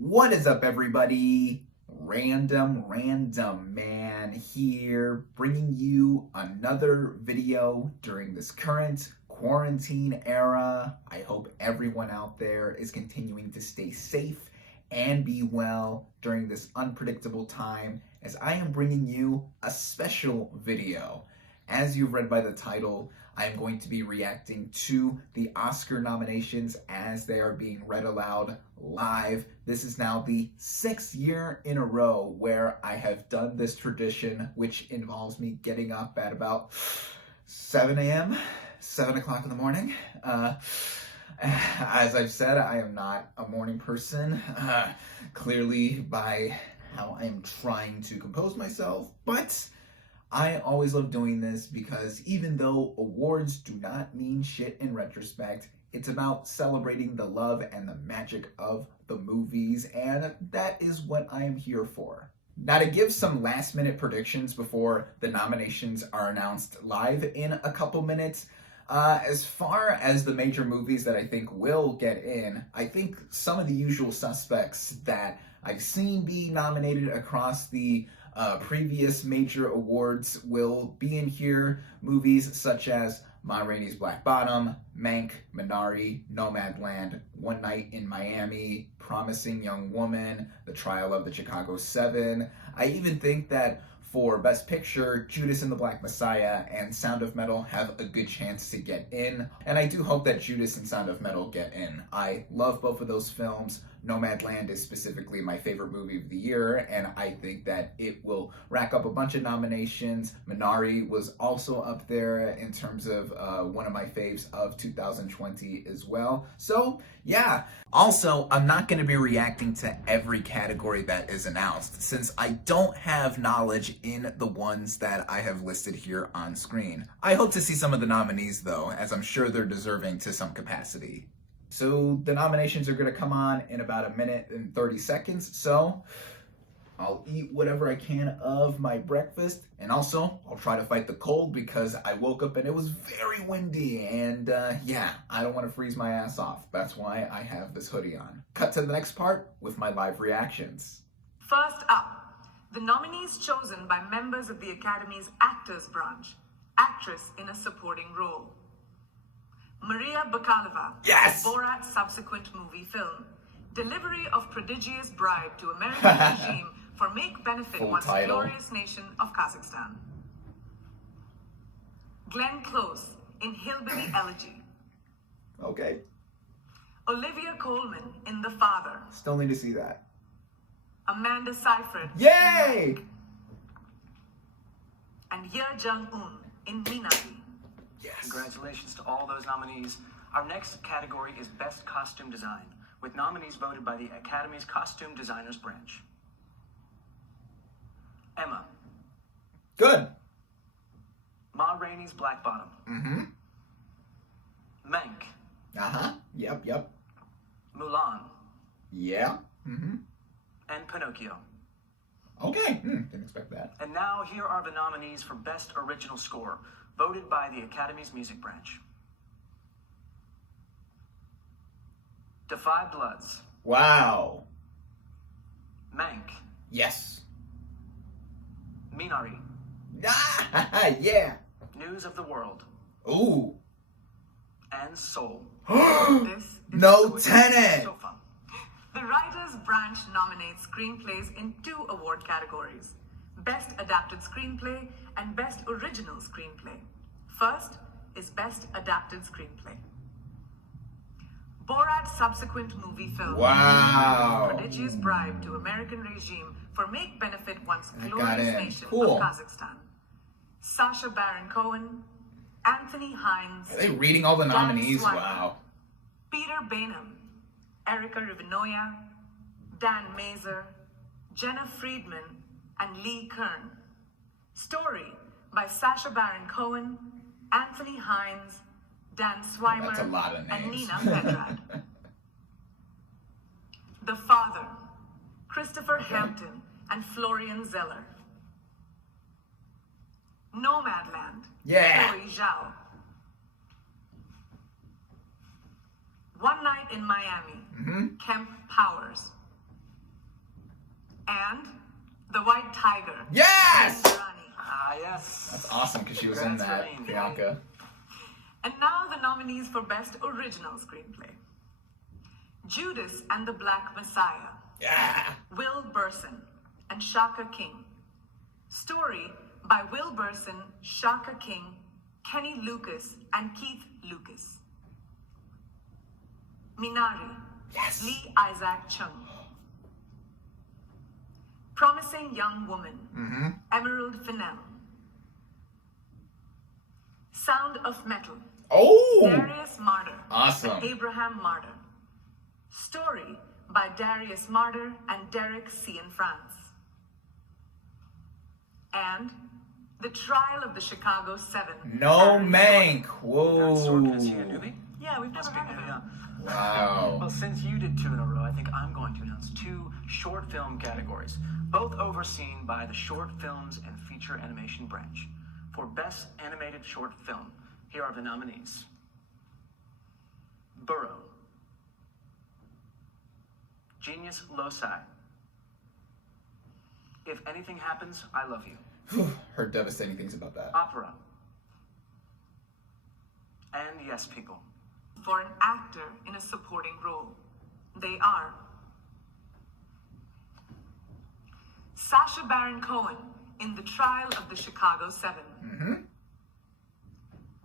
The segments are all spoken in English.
What is up, everybody? RandomRandomMan here, bringing you another video during this current quarantine era. I hope everyone out there is continuing to stay safe and be well during this unpredictable time, as I am bringing you a special video. As you've read by the title, I am going to be reacting to the Oscar nominations as they are being read aloud live. This is now the 6th year in a row where I have done this tradition, which involves me getting up at about 7 a.m., 7 o'clock in the morning. As I've said, I am not a morning person, clearly by how I'm trying to compose myself, but I always love doing this because even though awards do not mean shit in retrospect, it's about celebrating the love and the magic of the movies, and that is what I am here for. Now, to give some last minute predictions before the nominations are announced live in a couple minutes, as far as the major movies that I think will get in, I think some of the usual suspects that I've seen be nominated across the previous major awards will be in here. Movies such as Ma Rainey's Black Bottom, Mank, Minari, Nomadland, One Night in Miami, Promising Young Woman, The Trial of the Chicago 7. I even think that for Best Picture, Judas and the Black Messiah and Sound of Metal have a good chance to get in. And I do hope that Judas and Sound of Metal get in. I love both of those films. Nomadland is specifically my favorite movie of the year, and I think that it will rack up a bunch of nominations. Minari was also up there in terms of one of my faves of 2020 as well. So, yeah. Also, I'm not going to be reacting to every category that is announced, since I don't have knowledge in the ones that I have listed here on screen. I hope to see some of the nominees, though, as I'm sure they're deserving to some capacity. So the nominations are going to come on in about a minute and 30 seconds, so I'll eat whatever I can of my breakfast, and also I'll try to fight the cold because I woke up and it was very windy, and yeah, I don't want to freeze my ass off. That's why I have this hoodie on. Cut to the next part with my live reactions. First up, the nominees chosen by members of the Academy's Actors Branch. Actress in a supporting role: Maria Bakalova, Yes! Borat's subsequent movie film. Delivery of prodigious bribe to American regime for make benefit Full once title. glorious nation of Kazakhstan. Glenn Close in Hillbilly Elegy. Okay, Olivia Colman in The Father. still need to see that. Amanda Seyfried. Yay! And Ye Jung-un in Minari. Yes. Congratulations to all those nominees. Our next category is Best Costume Design, with nominees voted by the Academy's Costume Designers Branch. Emma. Good. Ma Rainey's Black Bottom. Mm-hmm. Mank. Uh-huh. Yep. Mulan. Yeah. Mm-hmm. And Pinocchio. Okay. Didn't expect that. And now here are the nominees for Best Original Score, voted by the Academy's Music Branch. Da 5 Bloods. Wow. Mank. Yes. Minari. Ah, yeah. News of the World. Ooh. And Soul. This is No so Tenet. so fun. The Writers Branch nominates screenplays in 2 award categories: Best Adapted Screenplay and Best Original Screenplay. First is Best Adapted Screenplay. Borat's subsequent movie film. Wow. Prodigious bribe to American regime for make benefit once I got glorious it. nation Cool. of Kazakhstan. Sacha Baron Cohen, Anthony Hines. Are they reading all the nominees? Swimer, Wow. Peter Bainham, Erica Rivenoya, Dan Mazer, Jenna Friedman, and Lee Kern. Story by Sacha Baron Cohen, Anthony Hines, Dan Swimer, That's a lot of and names. Nina Pedrad. The Father, Christopher Hampton and Florian Zeller. Nomadland, Yeah. Chloe Zhao. One Night in Miami, Kemp Powers. and The White Tiger. Yes! Rani. Ah, yes. That's awesome because she was in Congrats, that, Rain. Bianca. And now the nominees for Best Original Screenplay. Judas and the Black Messiah. Yeah! Will Burson and Shaka King. Story by Will Burson, Shaka King, Kenny Lucas, and Keith Lucas. Minari. Yes! Lee Isaac Chung. Promising Young Woman. Mm-hmm. Emerald Fennell. Sound of Metal. Oh! Darius Marder. Awesome. And Abraham Marder. Story by Darius Marder and Derek Cianfrance. And The Trial of the Chicago 7. No Mank! Whoa! Sorkin is here, newbie? Yeah, we've never Must be heard of new, him. yeah. Wow. Well, since you did 2 in a row, I think I'm going to announce 2 short film categories, both overseen by the Short Films and Feature Animation branch. For Best Animated Short Film, here are the nominees. Burrow. Genius Loci. If Anything Happens, I Love You. Heard devastating things about that. Opera. And Yes People. For an actor in a supporting role. They are Sacha Baron Cohen in The Trial of the Chicago 7. Mm-hmm.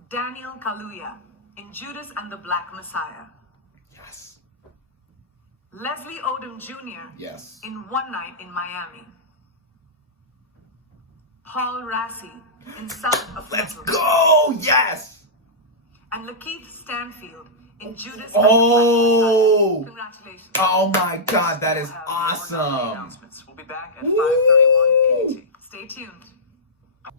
Daniel Kaluuya in Judas and the Black Messiah. Yes. Leslie Odom Jr. Yes. in One Night in Miami. Paul Rassi in Sound of Let's Metal. go! Yes! And Lakeith Stanfield in Judas Oh! and the Black Messiah. Congratulations. Oh my god, that is We'll have more nominee awesome! announcements. We'll be back at Woo! 5:31 PDT. Stay tuned.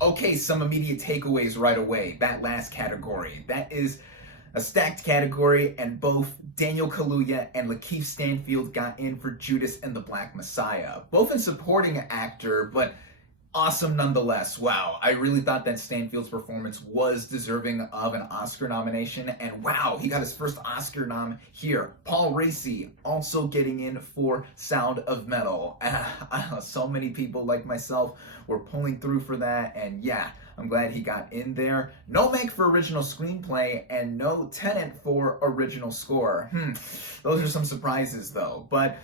Okay, some immediate takeaways right away. That last category. That is a stacked category, and both Daniel Kaluuya and Lakeith Stanfield got in for Judas and the Black Messiah. Both in supporting actor, but awesome nonetheless. Wow, I really thought that Stanfield's performance was deserving of an Oscar nomination, and wow, he got his first Oscar nom here. Paul Raci also getting in for Sound of Metal. So many people like myself were pulling through for that, and yeah, I'm glad he got in there. No Mank for original screenplay, and no Tenet for original score. Those are some surprises though, but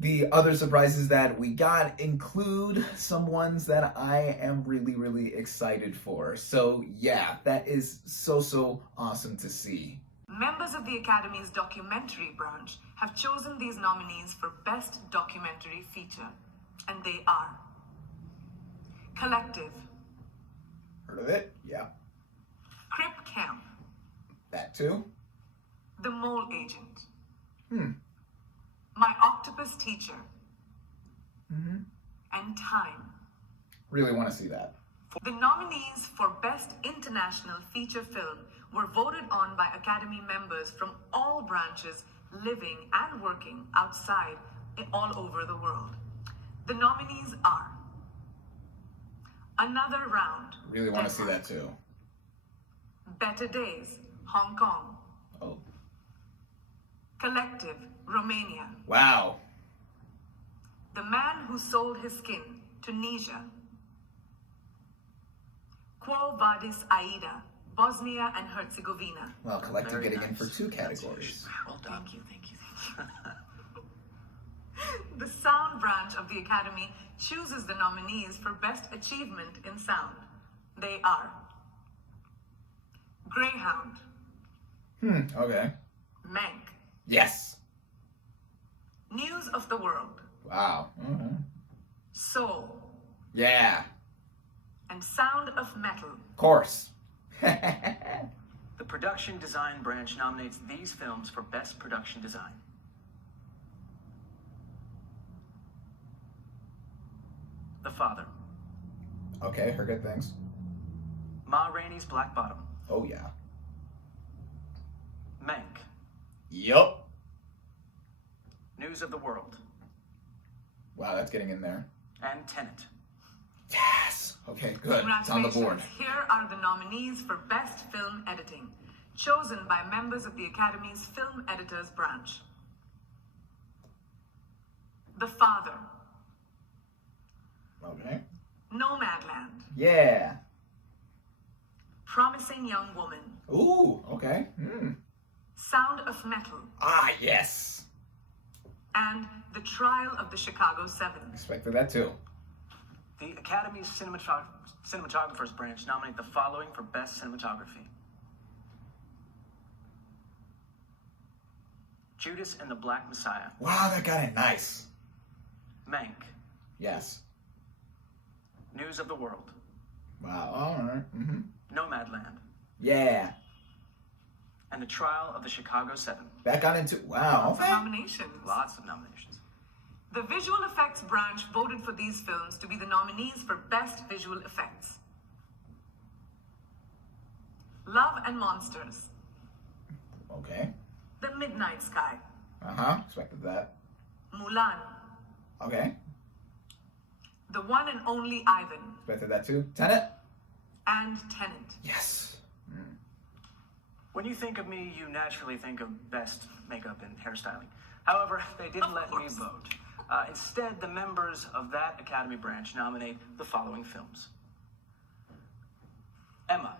the other surprises that we got include some ones that I am really, really excited for. So yeah, that is so awesome to see. Members of the Academy's documentary branch have chosen these nominees for Best Documentary Feature. And they are Collective, Heard of it? Yeah. Crip Camp, That too? The Mole Agent, Hmm. My Octopus Teacher, Mm-hmm. and Time. Really want to see that. The nominees for Best International Feature Film were voted on by Academy members from all branches living and working outside all over the world. The nominees are Another Round, Really want to see Denmark. that too. Better Days, Hong Kong. Oh. Collective, Romania. Wow. The Man Who Sold His Skin, Tunisia. Quo Vadis Aida, Bosnia and Herzegovina. Well, Collective Very getting in nice for 2 categories. Well done. Thank you. The Sound branch of the Academy chooses the nominees for Best Achievement in Sound. They are Greyhound, Okay. Mank, Yes. News of the World, Wow. Mm-hmm. Soul, Yeah. and Sound of Metal. Of course. The Production Design branch nominates these films for Best Production Design. The Father. Okay, heard good things. Ma Rainey's Black Bottom. Oh yeah. Mank. Yup. News of the World. Wow, that's getting in there. And Tenet. Yes. Okay, good. It's on the board. Congratulations. Here are the nominees for Best Film Editing, chosen by members of the Academy's Film Editors branch. The Father, Okay. Nomadland. Yeah. Promising Young Woman. Ooh, okay. Sound of Metal. Ah, yes. And The Trial of the Chicago 7. Expected that too. The Academy's Cinematographers branch nominate the following for Best Cinematography: Judas and the Black Messiah, Wow, that got it nice. Mank, Yes. News of the World, Wow, all right. Nomadland, Yeah. and The Trial of the Chicago 7. That got into, wow, Lots of okay. nominations. Lots of nominations. The visual effects branch voted for these films to be the nominees for Best Visual Effects. Love and Monsters. Okay. The Midnight Sky. Expected that. Mulan. Okay. The One and Only Ivan. Expected that too. Tenet? And Tenet. Yes. When you think of me, you naturally think of best makeup and hairstyling. However, they didn't let me vote. Instead, the members of that Academy branch nominate the following films: Emma,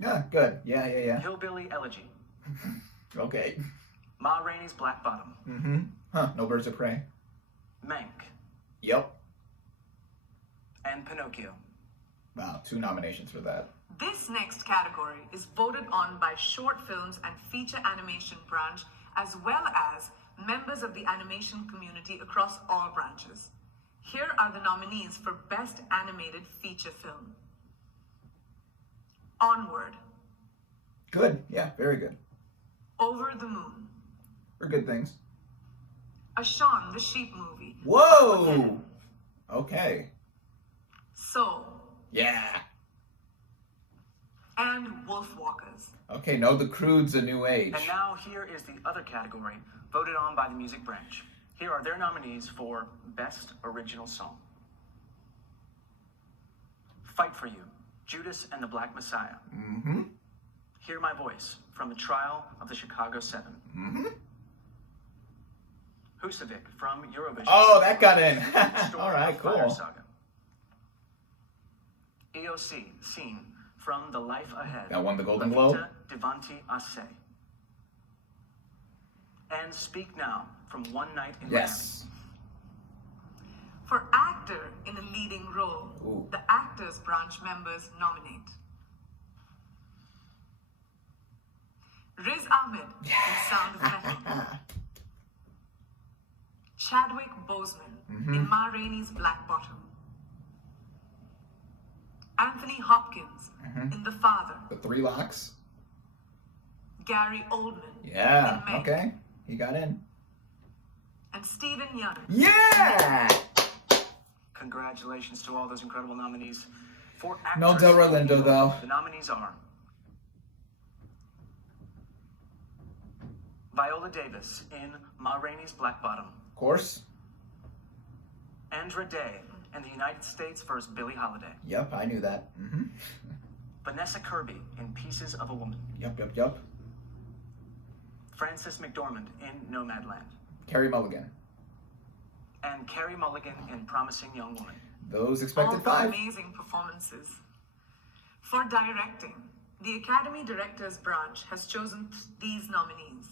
Yeah, good. Yeah. Hillbilly Elegy, Okay. Ma Rainey's Black Bottom, No Birds of Prey. Mank, Yep. and Pinocchio. Wow, 2 nominations for that. This next category is voted on by short films and feature animation branch, as well as members of the animation community across all branches. Here are the nominees for Best Animated Feature Film. Onward. Good. Yeah, very good. Over the Moon. For good things. A Shaun the Sheep movie. Whoa! Okay. Soul. Yeah. And Wolfwalkers. Okay, no, The Crude's a new age. And now here is the other category voted on by the music branch. Here are their nominees for Best Original Song: Fight for You, Judas and the Black Messiah. Hear My Voice, from The Trial of the Chicago 7. Husavik, from Eurovision. Oh, that got in. Story All right, of Fire cool. Saga. EOC, Scene, from The Life Ahead. That won the Golden La Globe. Vita Devanti Ase. And Speak Now, from One Night in Yes. For actor in a leading role, Ooh. the Actors Branch members nominate Riz Ahmed in Sound of Metal, Chadwick Boseman in Ma Rainey's Black Bottom, Anthony Hopkins in The Father, The 3 Locks. Gary Oldman Yeah, in Mank, okay. He got in. and Stephen Young. Yeah! Congratulations to all those incredible nominees. For actors, No Del Rolando, though. The nominees are Viola Davis in Ma Rainey's Black Bottom, Of course. Andra Day in The United States vs. Billie Holiday, Yep, I knew that. Vanessa Kirby in Pieces of a Woman, Yep. Frances McDormand in Nomadland, Carrie Mulligan. and Carey Mulligan in Promising Young Woman. Those All expected for 5. amazing performances. For directing, the Academy Directors Branch has chosen these nominees: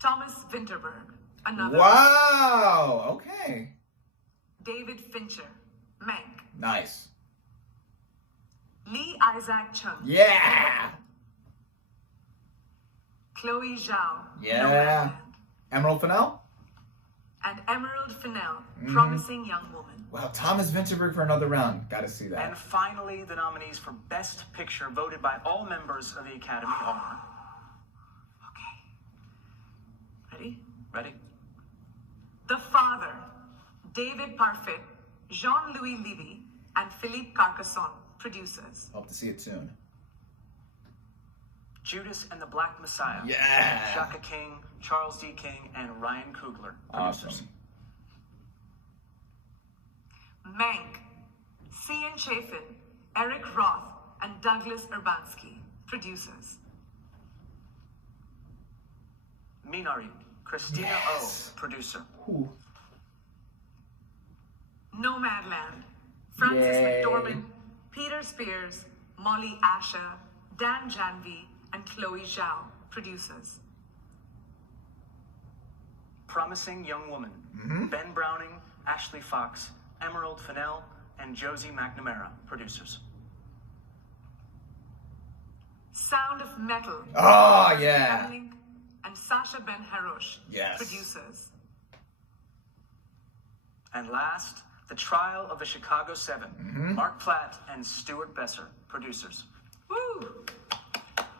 Thomas Vinterberg, another. Wow! Okay. David Fincher, Mank. Nice. Lee Isaac Chung, Yeah! Chloe Zhao, Yeah. Nomadland, Emerald Fennell? and Emerald Fennell, Promising Young Woman. Wow, Thomas Vinterberg for another round. Gotta see that. And finally, the nominees for Best Picture voted by all members of the Academy are... Okay. Ready? Ready? The Father, David Parfit, Jean-Louis Levy, and Philippe Carcassonne, producers. Hope to see it soon. Judas and the Black Messiah. Yeah! Shaka King, Charles D. King, and Ryan Coogler, producers. Awesome. Mank, Cian Chafin, Eric Roth, and Douglas Urbanski, producers. Minari, Christina Yes. O, producer. Ooh. Nomadland. Frances Yay. McDormand, Peter Spears, Molly Asher, Dan Janvi, and Chloe Zhao, producers. Promising Young Woman. Ben Browning, Ashley Fox, Emerald Fennell, and Josie McNamara, producers. Sound of Metal. Oh, yeah. Kevin Link and Sasha Ben Harosh, Yes. producers. And last, The Trial of the Chicago Seven. Mark Platt and Stuart Besser, producers. Woo!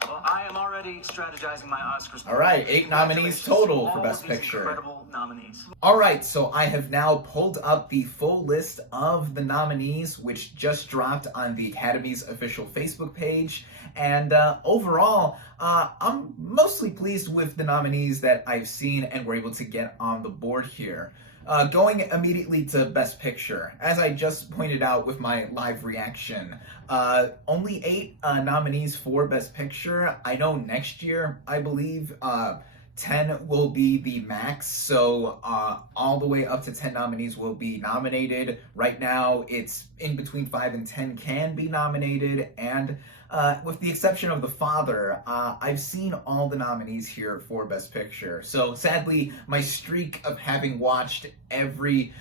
Well, I am already strategizing my Oscars. All right, 8 nominees total for All Best of these Picture. Incredible nominees. All right, so I have now pulled up the full list of the nominees, which just dropped on the Academy's official Facebook page. And overall, I'm mostly pleased with the nominees that I've seen and were able to get on the board here. Going immediately to Best Picture, as I just pointed out with my live reaction, only 8 nominees for Best Picture. I know next year, I believe, 10 will be the max, so all the way up to 10 nominees will be nominated. Right now, it's in between 5 and 10 can be nominated, and with the exception of The Father, I've seen all the nominees here for Best Picture. So sadly, my streak of having watched every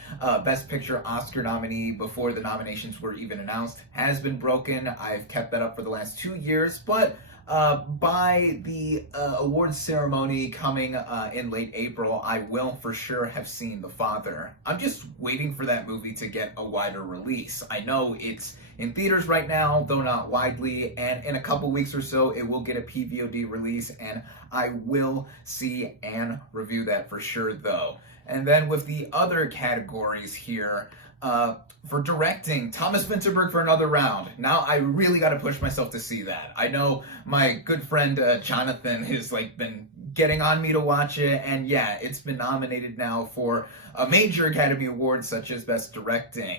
Best Picture Oscar nominee before the nominations were even announced has been broken. I've kept that up for the last 2 years, but by the awards ceremony coming in late April, I will for sure have seen The Father. I'm just waiting for that movie to get a wider release. I know it's in theaters right now, though not widely, and in a couple weeks or so, it will get a PVOD release, and I will see and review that for sure, though. And then with the other categories here, for directing, Thomas Vinterberg for Another Round. Now I really got to push myself to see that. I know my good friend Jonathan has been getting on me to watch it, and yeah, it's been nominated now for a major Academy Award such as Best Directing.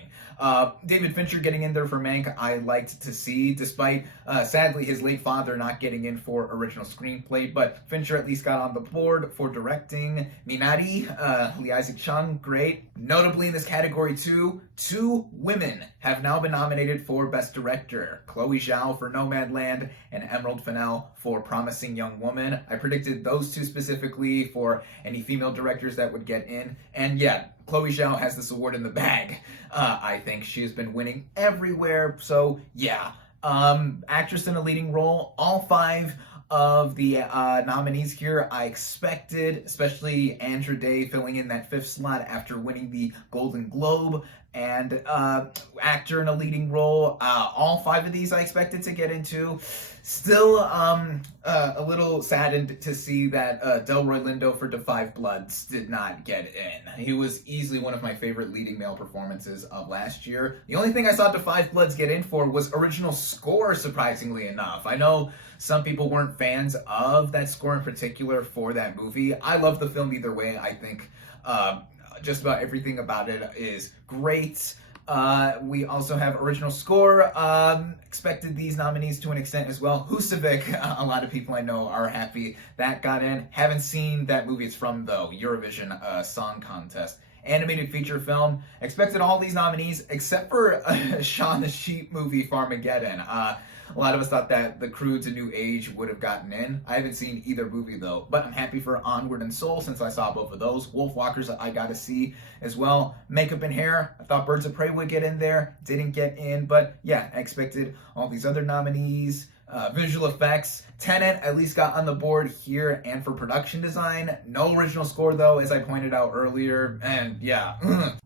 David Fincher getting in there for Mank, I liked to see, despite sadly his late father not getting in for original screenplay, but Fincher at least got on the board for directing. Minari, Lee Isaac Chung, great. Notably in this category too, 2 women have now been nominated for Best Director. Chloe Zhao for Nomadland and Emerald Fennell for Promising Young Woman. I predicted those 2 specifically for any female directors that would get in, and yeah, Chloe Zhao has this award in the bag. I think she has been winning everywhere, so yeah. Actress in a leading role, all 5 of the nominees here I expected, especially Andra Day filling in that 5th slot after winning the Golden Globe, and actor in a leading role, all 5 of these I expected to get into. Still a little saddened to see that Delroy Lindo for Da 5 Bloods did not get in. He was easily one of my favorite leading male performances of last year. The only thing I saw Da 5 Bloods get in for was original score, surprisingly enough. I know some people weren't fans of that score in particular for that movie. I love the film either way. I think just about everything about it is great. We also have original score. Expected these nominees to an extent as well. Husavik, a lot of people I know are happy that got in. Haven't seen that movie it's from, though. Eurovision Song Contest. Animated feature film. Expected all these nominees except for Shaun the Sheep movie, Farmageddon. A lot of us thought that The Croods: A New Age would have gotten in. I haven't seen either movie though, but I'm happy for Onward and Soul since I saw both of those. Wolfwalkers I got to see as well. Makeup and Hair, I thought Birds of Prey would get in there, didn't get in, but yeah, I expected all these other nominees. Visual effects, Tenet at least got on the board here, and for production design, no original score though, as I pointed out earlier, and yeah,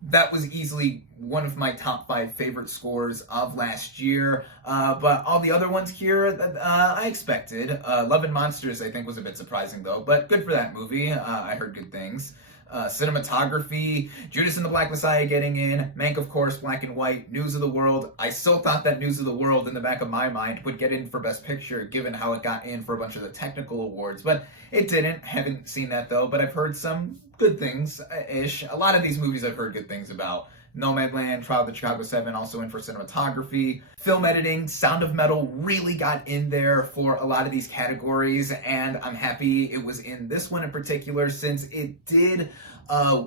that was easily one of my top 5 favorite scores of last year, but all the other ones here, I expected. Love and Monsters I think was a bit surprising though, but good for that movie, I heard good things. Cinematography, Judas and the Black Messiah getting in, Mank of course, Black and White, News of the World. I still thought that News of the World in the back of my mind would get in for Best Picture given how it got in for a bunch of the technical awards, but it didn't. Haven't seen that though, but I've heard some good things-ish. A lot of these movies I've heard good things about. Nomadland, Trial of the Chicago 7 also in for cinematography. Film editing, Sound of Metal really got in there for a lot of these categories, and I'm happy it was in this one in particular since it did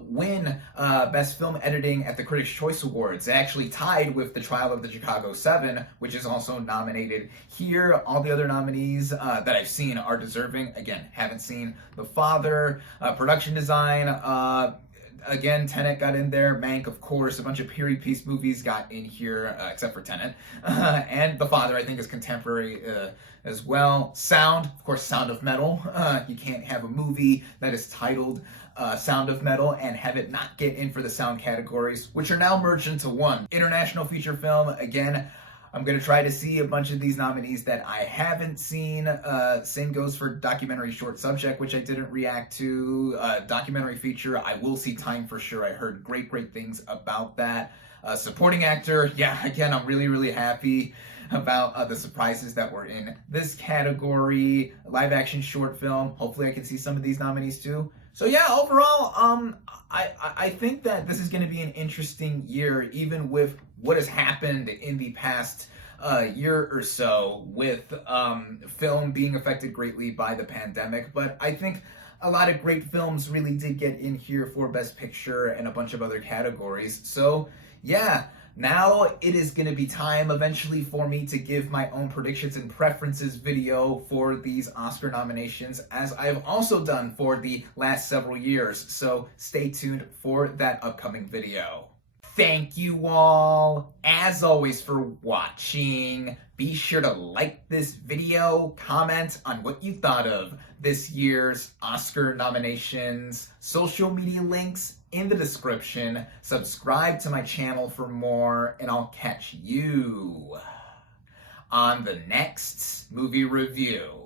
win Best Film Editing at the Critics' Choice Awards. It actually tied with The Trial of the Chicago 7, which is also nominated here. All the other nominees that I've seen are deserving. Again, haven't seen The Father, production design, again, Tenet got in there. Mank, of course. A bunch of period piece movies got in here, except for Tenet. And The Father, I think, is contemporary as well. Sound, of course, Sound of Metal. You can't have a movie that is titled Sound of Metal and have it not get in for the sound categories, which are now merged into one. International feature film, again, I'm going to try to see a bunch of these nominees that I haven't seen. Same goes for documentary short subject, which I didn't react to. Documentary feature, I will see Time for sure. I heard great things about that. Supporting actor, yeah, again, I'm really happy about the surprises that were in this category. Live action short film, hopefully I can see some of these nominees too. So yeah, overall, I think that this is going to be an interesting year, even with what has happened in the past year or so with film being affected greatly by the pandemic. But I think a lot of great films really did get in here for Best Picture and a bunch of other categories. So yeah, now it is going to be time eventually for me to give my own predictions and preferences video for these Oscar nominations, as I have also done for the last several years. So stay tuned for that upcoming video. Thank you all, as always, for watching. Be sure to like this video, comment on what you thought of this year's Oscar nominations, social media links in the description, subscribe to my channel for more, and I'll catch you on the next movie review.